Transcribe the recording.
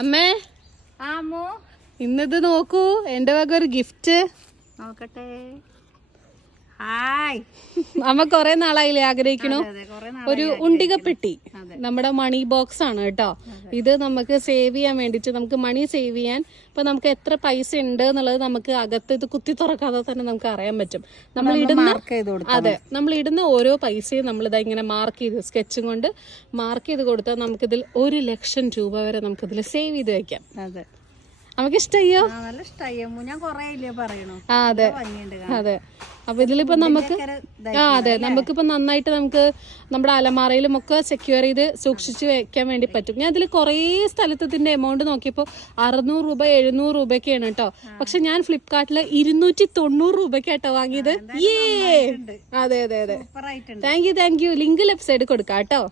അമ്മേ ആമോ ഇന്നത് നോക്കൂ, എന്റെ വക ഒരു ഗിഫ്റ്റ്. നോക്കട്ടെ. ഹായ്. അമ്മ കൊറേ നാളായില്ലേ ആഗ്രഹിക്കണു ഒരു ഉണ്ടികപ്പെട്ടി. നമ്മുടെ മണി ബോക്സ് ആണ് കേട്ടോ. ഇത് നമുക്ക് സേവ് ചെയ്യാൻ വേണ്ടിട്ട്, നമുക്ക് മണി സേവ് ചെയ്യാൻ. ഇപ്പൊ നമുക്ക് എത്ര പൈസ ഉണ്ട് എന്നുള്ളത് നമുക്ക് അകത്ത് ഇത് കുത്തി തുറക്കാതെ തന്നെ നമുക്ക് അറിയാൻ പറ്റും. നമ്മൾ ഇടുന്ന നമ്മൾ ഇടുന്ന ഓരോ പൈസയും നമ്മളിതാ ഇങ്ങനെ മാർക്ക് ചെയ്ത് സ്കെച്ചും കൊണ്ട് മാർക്ക് ചെയ്ത് കൊടുത്താൽ നമുക്കിതിൽ 1,00,000 രൂപ വരെ നമുക്കിതിൽ സേവ് ചെയ്ത് വെക്കാം. അതെ, നമുക്ക് ഇഷ്ടയോ? നല്ല ഇഷ്ടമായി. ഞാൻ കൊറേ ഇല്ലേ പറയണു. അതെ അതെ. അപ്പൊ ഇതിലിപ്പോ നമുക്ക് അതെ നമുക്കിപ്പോ നന്നായിട്ട് നമുക്ക് നമ്മുടെ അലമാറയിലും ഒക്കെ സെക്യൂർ ചെയ്ത് സൂക്ഷിച്ച് വെക്കാൻ വേണ്ടി പറ്റും. ഞാൻ ഇതിൽ കുറേ സ്ഥലത്തിന്റെ എമൗണ്ട് നോക്കിയപ്പോ 600 രൂപ 700 രൂപയൊക്കെയാണ് കേട്ടോ. പക്ഷെ ഞാൻ ഫ്ലിപ്കാർട്ടില് 290 രൂപയ്ക്കാട്ടോ വാങ്ങിയത്. അതെ അതെ അതെ. Thank you. Link left side കൊടുക്കാം കേട്ടോ.